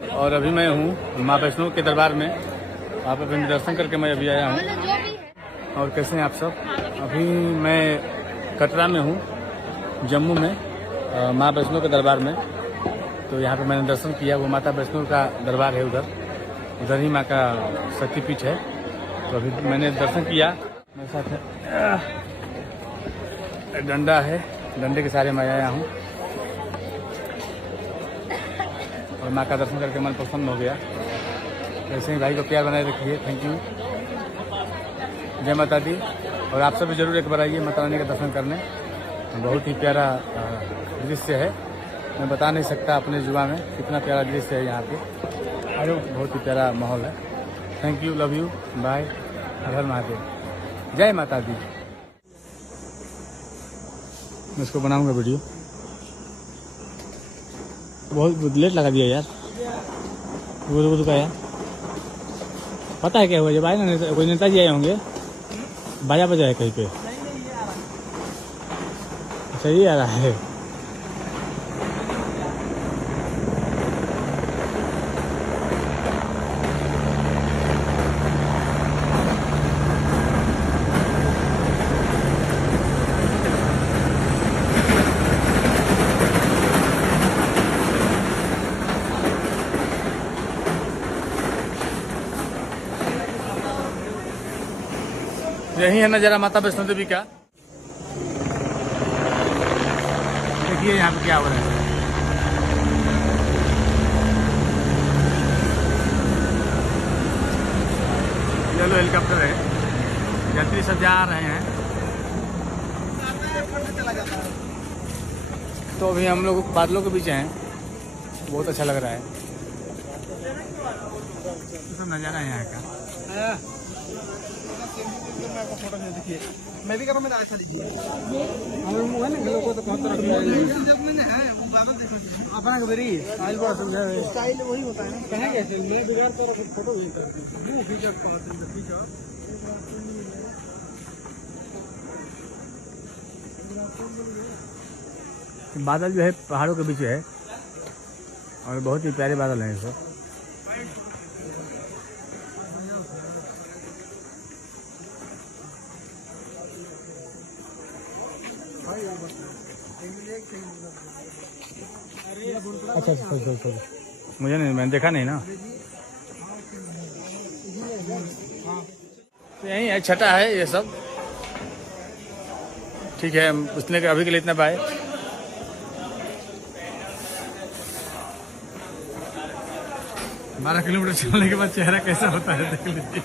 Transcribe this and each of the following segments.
और अभी मैं हूँ माँ वैष्णो के दरबार में। वहाँ पर मैं दर्शन करके मैं अभी आया हूँ। और कैसे हैं आप सब? अभी मैं कटरा में हूँ, जम्मू में, माँ वैष्णो के दरबार में। तो यहाँ पे मैंने दर्शन किया। वो माता वैष्णो का दरबार है, उधर ही माँ का शक्तिपीठ है। तो अभी मैंने दर्शन किया। मेरे साथ डंडा है, डंडे के सारे मैं आया हूँ और माँ का दर्शन करके मन प्रसन्न हो गया। ऐसे ही भाई को प्यार बनाए रखिए। थैंक यू, जय माता दी। और आप सब भी जरूर एक बार आइए माता रानी का दर्शन करने। बहुत ही प्यारा दृश्य है, मैं बता नहीं सकता अपने जुबान में कितना प्यारा दृश्य है यहाँ पे। अरे बहुत ही प्यारा माहौल है। Thank you, love you, bye, हर हर महादेव, जय माता दी। मैं इसको बनाऊंगा वीडियो। बहुत लेट लगा दिया यार, वो का यार। पता है क्या हुआ? जब आए ना कोई नेताजी आए होंगे, बाजा बजा है कहीं पे। सही आ रहा है। यही है नज़ारा माता वैष्णो देवी का। देखिए यहाँ पे क्या हो रहा है। येलो हेलीकॉप्टर है, यात्री सब जा रहे हैं। तो अभी हम लोग बादलों के बीच हैं, बहुत अच्छा लग रहा है। तो नज़ारा है यहाँ का। फोटो देखिए, मैं भी कर रहा हूँ, अच्छा लीजिए। वो है ना गलों को तो बहुत तरह जब मैंने है वो बादल देखो अपना कबरी स्टाइल बड़ा समझा है। स्टाइल वही होता है ना, कहाँ कैसे मैं बिगाड़ तो फोटो भी कर दूँ। वो फीचर पास है, फीचर बादल जो है पहाड़ों के बीच है और बहुत ही प्यारे बादल हैं सब। अच्छा, मुझे नहीं, मैंने देखा नहीं ना। तो यही है, छठा है ये सब। ठीक है, उसने अभी के लिए इतना बाय। 12 किलोमीटर चलने के बाद चेहरा कैसा होता है देख लीजिए।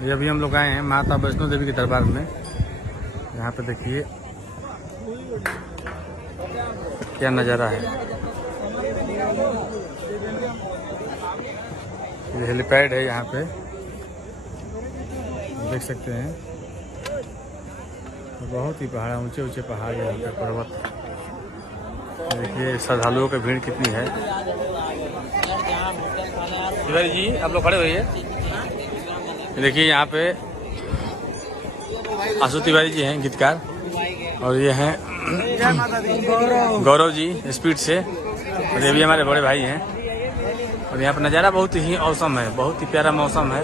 ये अभी हम लोग आए हैं माता वैष्णो देवी के दरबार में। यहाँ पे देखिए क्या नज़ारा है। ये हेलीपैड है, यहाँ पे देख सकते हैं। बहुत ही पहाड़, ऊंचे ऊंचे पहाड़, यहाँ पे पर्वत। देखिए श्रद्धालुओं की भीड़ कितनी है। तिवारी जी आप लोग खड़े होइए। देखिए यहाँ पे आशु तिवारी जी हैं, गीतकार। और ये हैं गौरव जी स्पीड से। और ये भी हमारे बड़े भाई हैं। और यहाँ पर नज़ारा बहुत ही औसम है, बहुत ही प्यारा मौसम है।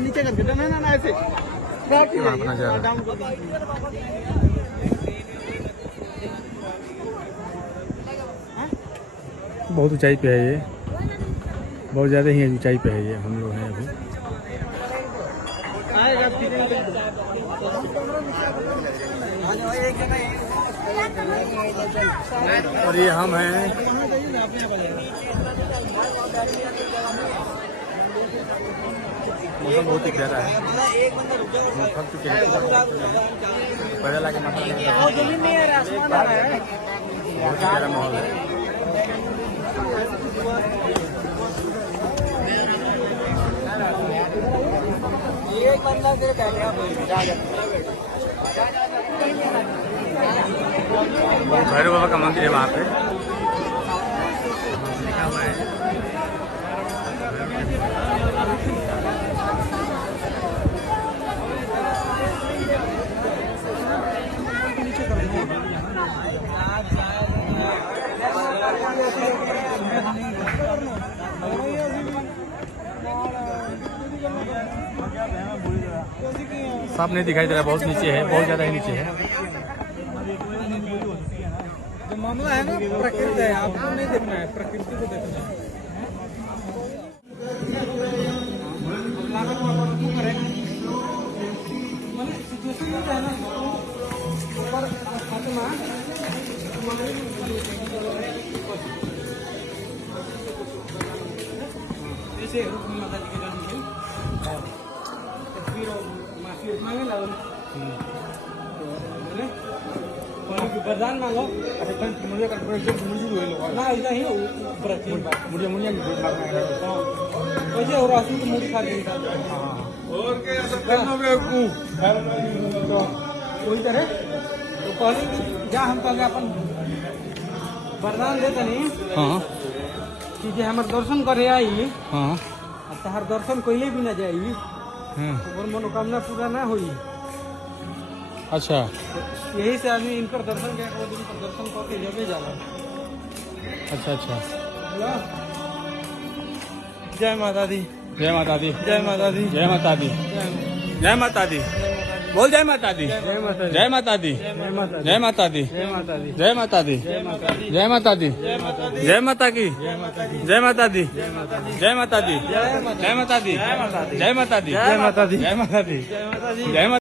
नीचे कर ना ऐसे बहुत ऊंचाई पे है ये, बहुत ज़्यादा ही ऊंचाई पे है ये। हम लोग हैं अभी। और ये हम हैं। मौसम बहुत ही प्यारा है। पहले लाके बहुत प्यारा माहौल है। एक बंदा सिर्फ बैठा भैरव बाबा का मंदिर है वहाँ पे। लिखा हुआ है। साफ नहीं दिखाई दे रहा, बहुत नीचे है, बहुत ज्यादा ही नीचे है। जो मामला है ना प्रकृति है, आपको नहीं देखना है, प्रकृति को देखना है। माता जी के जन्म दिन तस्वीर और माफी मांगे ना वरदान मांगो। मुझे ना ऐसा ही मुझे वैसे और आंसू तो मुझे खा वही तरह तो पहले जा हम पहले अपन वरदान देते नहीं। हाँ कि जे हमारे दर्शन करे आई हाँ तहार दर्शन कोई भी ना जाई और मनोकामना पूरा ना हुई। अच्छा, यही से आदमी इनकर दर्शन के दर्शन करके जमे जाला। अच्छा अच्छा। जय माता दी, जय माता दी, जय माता दी, जय माता दी, जय माता दी। बोल जय माता दी, जय माता दी, जय माता दी, जय माता दी, जय माता दी, जय माता दी, जय माता दी, जय माता दी, जय माता दी, जय माता दी, जय माता की, जय माता दी, जय माता दी, जय माता दी, जय माता दी, जय माता दी, जय माता दी, जय माता दी, जय माता दी, जय माता दी, जय माता दी, जय माता दी, जय